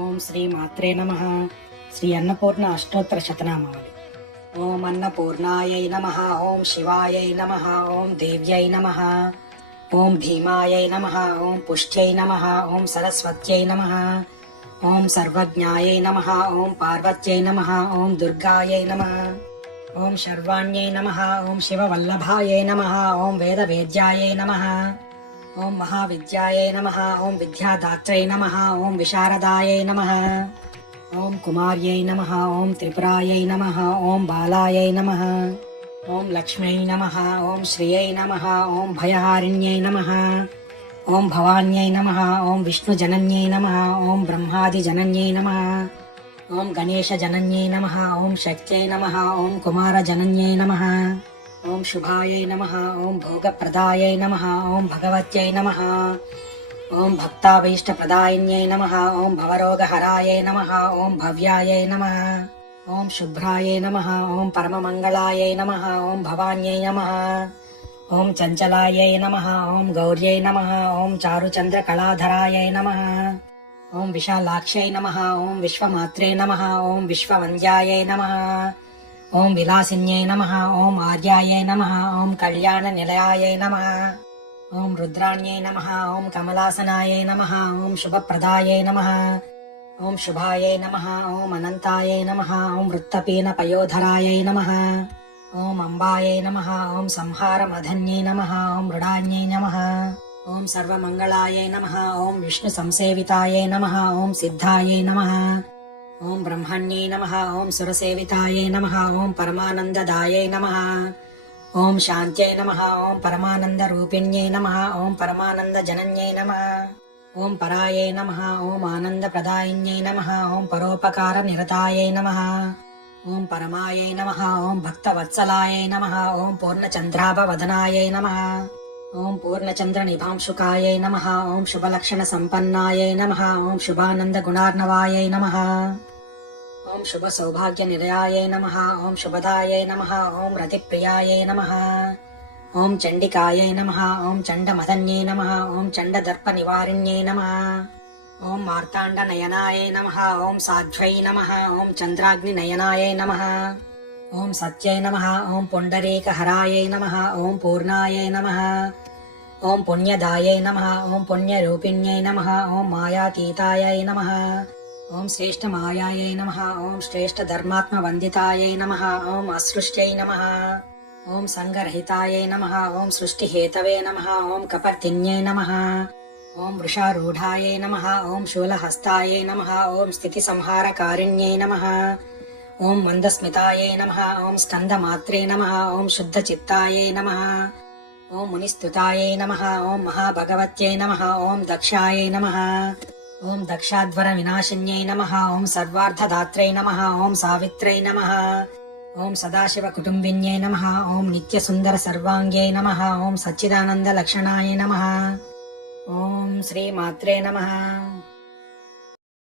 ఓం శ్రీ మాత్రే నమః. శ్రీ అన్నపూర్ణ అష్టోత్తర శతనామావళి. ఓం అన్నపూర్ణాయై నమః. ఓం శివాయై నమః. ఓం దేవ్యై నమః. ఓం భీమాయై నమః. ఓం పుష్ట్యై నమః. ఓం సరస్వత్యై నమః. ఓం సర్వజ్ఞాయై నమః. ఓం పార్వత్యై నమః. ఓం దుర్గాయై నమః. ఓం శర్వాణ్యై నమః. ఓం శివవల్లభాయై నమః. ఓం వేదవేద్యాయై నమః. ఓం మహావిద్యాయై నమః. ఓం విద్యాదాత్రై నమః. ఓం విశారదాయై నమః. ఓం కుమార్యై నమః. ఓం త్రిపురాయై నమః. ఓం బాలాయై నమః. ఓం లక్ష్మ్యై నమః. ఓం శ్రియై నమః. ఓం భయహారిణ్యై నమః. ఓం భవాన్యై నమః. ఓం విష్ణుజనన్యై నమః. ఓం బ్రహ్మాదిజనన్యై నమః. ఓం గణేశజనన్యై నమః. ఓం శక్త్యై నమః. ఓం కుమారజనన్యై నమః. ఓం శుభాయై నమః. ఓం భోగప్రదాయై నమః. ఓం భగవత్యై నమః. ఓం భక్తాభీష్టప్రదాయిన్యై నమః. ఓం భవరోగహరాయై నమః. ఓం భవ్యాయై నమః. ఓం శుభ్రాయై నమః. ఓం పరమమంగళాయై నమః. ఓం భవాన్యై నమః. ఓం చంచలాయై నమః. ఓం గౌర్యై నమః. ఓం చారుచంద్రకళాధరాయై నమః. ఓం విశాలాక్ష్యై నమః. ఓం విశ్వమాత్రే నమః. ఓం విశ్వవంద్యాయై నమః. ఓం విలాసిన్యై నమః. ఓం ఆర్యాయై నమః. ఓం కళ్యాణనిలయాయై నమః. ఓం రుద్రాణ్యై నమః. ఓం కమలాసనాయై నమః. ఓం శుభప్రదాయై నమః. ఓం శుభాయై నమః. ఓం అనంతాయై నమః. ఓం వృత్తపీనపయోధరాయై నమః. ఓం అంబాయై నమః. ఓం సంహారమధన్యై నమః. ఓం మృడాన్యై నమః. ఓం సర్వమంగళాయై నమః. ఓం విష్ణు సంసేవితాయై నమః. ఓం సిద్ధాయై నమః. ఓం బ్రహ్మణ్యై నమః. ఓం సురసేవితాయై నమః. ఓం పరమానందదాయై నమః. ఓం శాంత్యై నమః. ఓం పరమానందరూపిణ్యై నమః. ఓం పరమానందజనన్యై నమః. ఓం పరాయై నమః. ఓం ఆనందప్రదాయిన్యై నమః. ఓం పరోపకారనిరతాయై నమః. ఓం పరమాయై నమః. ఓం భక్తవత్సలాయై నమః. ఓం పూర్ణచంద్రాభవదనాయై నమః. ఓం పూర్ణచంద్రనిభాంశుకాయై నమః. ఓం శుభలక్షణసంపన్నాయై నమః. ఓం శుభానందగుణార్ణవాయై నమః. ఓం శుభసౌభాగ్యనిలయాయై నమః. ఓం శుభదాయై నమః. ఓం రతిప్రియాయై నమః. ఓం చండికాయై నమః. ఓం చండమదన్యై నమః. ఓం చండదర్పనివారిణ్యై నమః. ఓం మార్తాండనయనాయై నమః. ఓం సాధ్వై నమః. ఓం చంద్రాగ్నినయనాయై నమః. ఓం సత్యై నమః. ఓం పుండరీకహరాయై నమః. ఓం పూర్ణాయై నమః. ఓం పుణ్యదాయై నమః. ఓం పుణ్యరూపిణ్యై నమః. ఓం మాయాతీతాయై నమః. ఓం శ్రేష్టమాయాయై నమః. ఓం శ్రేష్టధర్మాత్మవందితాయై నమః. ఓం అసృష్ట్యై నమః. ఓం సంగరహితాయై నమః. ఓం సృష్టిహేతవే నమః. ఓం కపర్దిన్యై నమః. ఓం వృషారూఢాయై నమః. ఓం శూలహస్తాయై నమః. ఓం స్థితిసంహారకారిణ్యై నమః. ఓం మందస్మితాయై నమః. ఓం స్కందమాత్రే నమః. ఓం శుద్ధచిత్తాయై నమః. ఓం మునిస్తుతాయై నమః. ఓం మహాభగవత్యై నమః. ఓం దక్షాయై నమః. ఓం దక్షాధ్వర వినాశిన్యై నమః. ఓం సర్వార్థదాత్రై నమః. ఓం సావిత్రై నమః. ఓం సదాశివ కుటుంబిన్యై నమః. ఓం నిత్యసుందర సర్వాంగ్యై నమః. ఓం సచ్చిదానంద లక్షణాయ నమః. ఓం శ్రీ మాత్రే నమః.